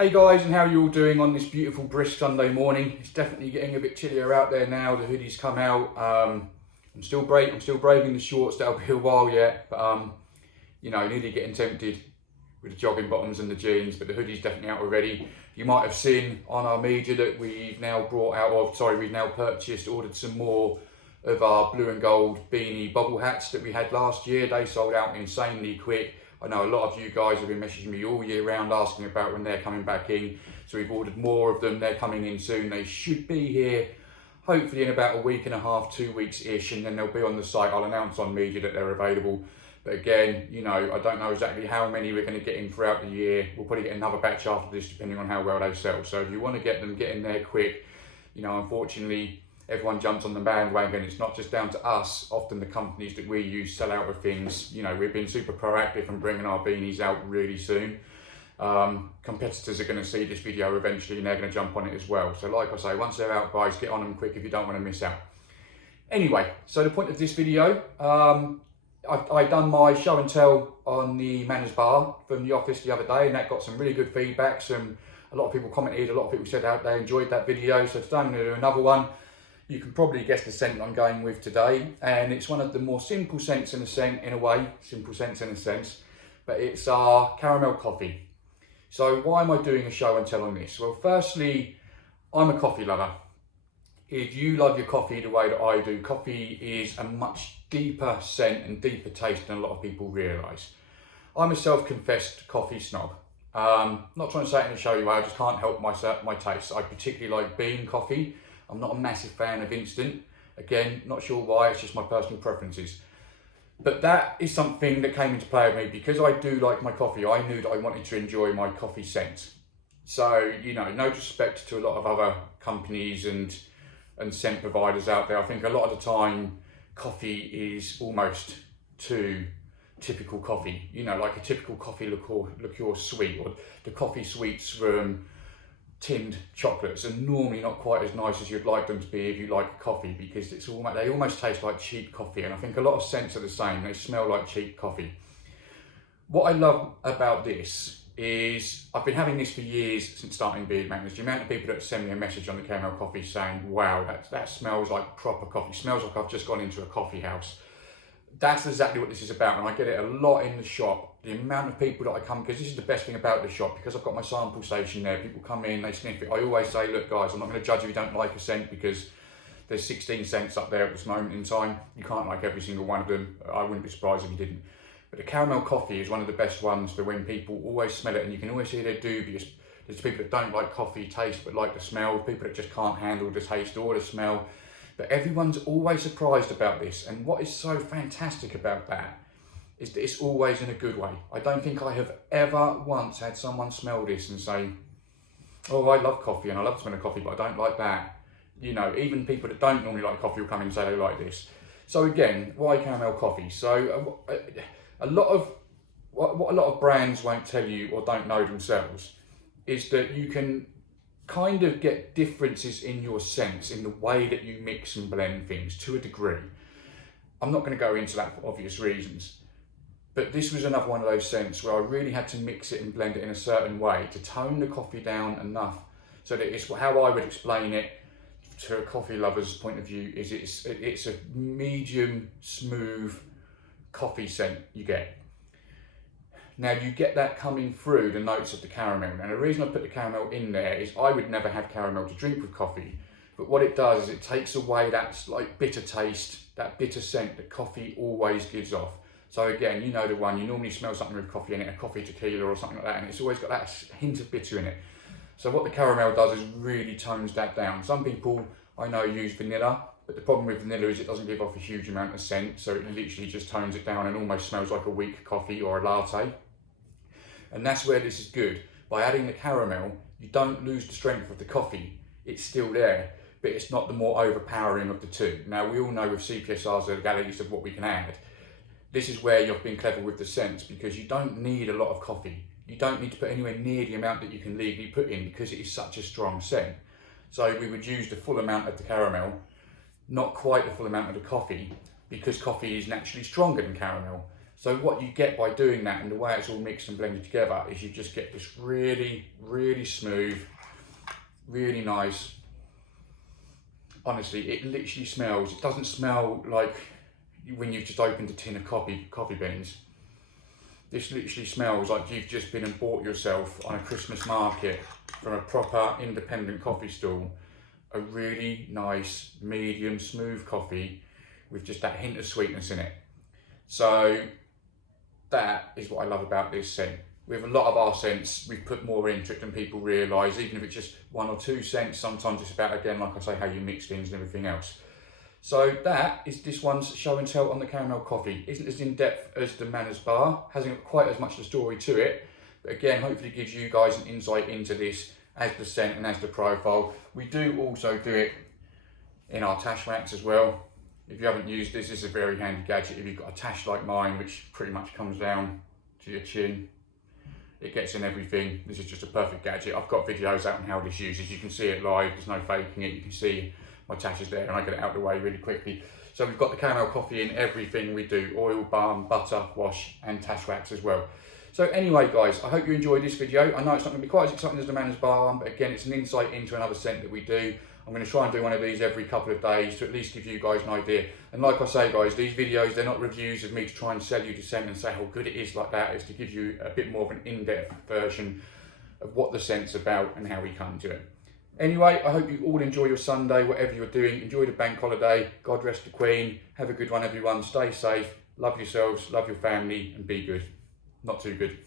Hey guys, and how are you all doing on this beautiful brisk Sunday morning? It's definitely getting a bit chillier out there now. The hoodies come out. I'm still braving the shorts. That'll be a while yet, but nearly getting tempted with the jogging bottoms and the jeans. But the hoodie's definitely out already. You might have seen on our media that we've now ordered some more of our blue and gold beanie bubble hats that we had last year. They sold out insanely quick. I know a lot of you guys have been messaging me all year round asking about when they're coming back in. So we've ordered more of them. They're coming in soon. They should be here hopefully in about a week and a half, 2 weeks-ish, and then they'll be on the site. I'll announce on media that they're available. But again, I don't know exactly how many we're going to get in throughout the year. We'll probably get another batch after this depending on how well they sell. So if you want to get them, get in there quick. Unfortunately, everyone jumps on the bandwagon. It's not just down to us. Often the companies that we use sell out of things. We've been super proactive in bringing our beanies out really soon. Competitors are going to see this video eventually and they're going to jump on it as well. So like I say, once they're out, guys, get on them quick if you don't want to miss out. Anyway, so the point of this video, I done my show and tell on the Manners Bar from the office the other day, and that got some really good feedback. A lot of people commented, a lot of people said how they enjoyed that video. So today I'm going to do another one. You can probably guess the scent I'm going with today, and it's one of the more simple scents in a way, but it's our caramel coffee. So why am I doing a show and tell on this? Well, firstly, I'm a coffee lover. If you love your coffee the way that I do, coffee is a much deeper scent and deeper taste than a lot of people realise. I'm a self-confessed coffee snob. Not trying to say it in a showy way, I just can't help my taste. I particularly like bean coffee. I'm not a massive fan of instant. Again, not sure why, it's just my personal preferences. But that is something that came into play with me because I do like my coffee. I knew that I wanted to enjoy my coffee scent. So, no disrespect to a lot of other companies and scent providers out there. I think a lot of the time, coffee is almost too typical coffee. Like a typical coffee liqueur sweet, or the coffee sweets from tinned chocolates are normally not quite as nice as you'd like them to be if you like coffee, because they almost taste like cheap coffee, and I think a lot of scents are the same. They smell like cheap coffee. What I love about this is I've been having this for years since starting Beard Magnets. The amount of people that send me a message on the caramel coffee saying, wow, that smells like proper coffee, smells like I've just gone into a coffee house. That's exactly what this is about, and I get it a lot in the shop. The amount of people that I come, because this is the best thing about the shop, because I've got my sample station there, people come in, they sniff it. I always say, look guys, I'm not going to judge if you don't like a scent, because there's 16 scents up there at this moment in time. You can't like every single one of them. I wouldn't be surprised if you didn't. But the caramel coffee is one of the best ones for when people always smell it, and you can always hear they're dubious. There's people that don't like coffee taste but like the smell, people that just can't handle the taste or the smell. But everyone's always surprised about this, and what is so fantastic about that is that it's always in a good way. I don't think I have ever once had someone smell this and say, oh, I love coffee and I love the smell of coffee, but I don't like that. Even people that don't normally like coffee will come in and say they like this. So again, why caramel coffee? So what a lot of brands won't tell you or don't know themselves is that you can kind of get differences in your scents, in the way that you mix and blend things to a degree. I'm not going to go into that for obvious reasons, but this was another one of those scents where I really had to mix it and blend it in a certain way to tone the coffee down enough so that it's how I would explain it to a coffee lover's point of view is it's a medium smooth coffee scent you get. Now you get that coming through the notes of the caramel. Now the reason I put the caramel in there is I would never have caramel to drink with coffee, but what it does is it takes away that like bitter taste, that bitter scent that coffee always gives off. So again, you know the one, you normally smell something with coffee in it, a coffee tequila or something like that, and it's always got that hint of bitter in it. So what the caramel does is really tones that down. Some people I know use vanilla, but the problem with vanilla is it doesn't give off a huge amount of scent, so it literally just tones it down and almost smells like a weak coffee or a latte. And that's where this is good. By adding the caramel, you don't lose the strength of the coffee. It's still there, but it's not the more overpowering of the two. Now, we all know with CPSRs, the legalities of what we can add. This is where you've been clever with the scents, because you don't need a lot of coffee. You don't need to put anywhere near the amount that you can legally put in because it is such a strong scent. So we would use the full amount of the caramel, not quite the full amount of the coffee, because coffee is naturally stronger than caramel. So what you get by doing that, and the way it's all mixed and blended together, is you just get this really, really smooth, really nice. Honestly, it literally smells, it doesn't smell like when you've just opened a tin of coffee beans. This literally smells like you've just been and bought yourself on a Christmas market from a proper independent coffee stall a really nice, medium, smooth coffee with just that hint of sweetness in it. So that is what I love about this scent. With a lot of our scents, we've put more into it than people realise, even if it's just 1 or 2 scents. Sometimes it's about, again, like I say, how you mix things and everything else. So that is this one's show and tell on the caramel coffee. Isn't as in depth as the Manners Bar, hasn't got quite as much of a story to it, but again, hopefully gives you guys an insight into this as the scent and as the profile. We do also do it in our tash wax as well. If you haven't used this, this is a very handy gadget. If you've got a tash like mine, which pretty much comes down to your chin, it gets in everything. This is just a perfect gadget. I've got videos out on how this uses. You can see it live, there's no faking it. You can see my tash is there and I get it out of the way really quickly. So we've got the caramel coffee in everything we do: oil, balm, butter, wash and tash wax as well. So anyway guys, I hope you enjoyed this video. I know it's not going to be quite as exciting as the Manners Bar one, but again, it's an insight into another scent that we do. I'm going to try and do one of these every couple of days to at least give you guys an idea. And like I say guys, these videos, they're not reviews of me to try and sell you the scent and say how good it is like that. It's to give you a bit more of an in-depth version of what the scent's about and how we come to it. Anyway, I hope you all enjoy your Sunday, whatever you're doing. Enjoy the bank holiday. God rest the Queen. Have a good one everyone. Stay safe. Love yourselves, love your family and be good. Not too good.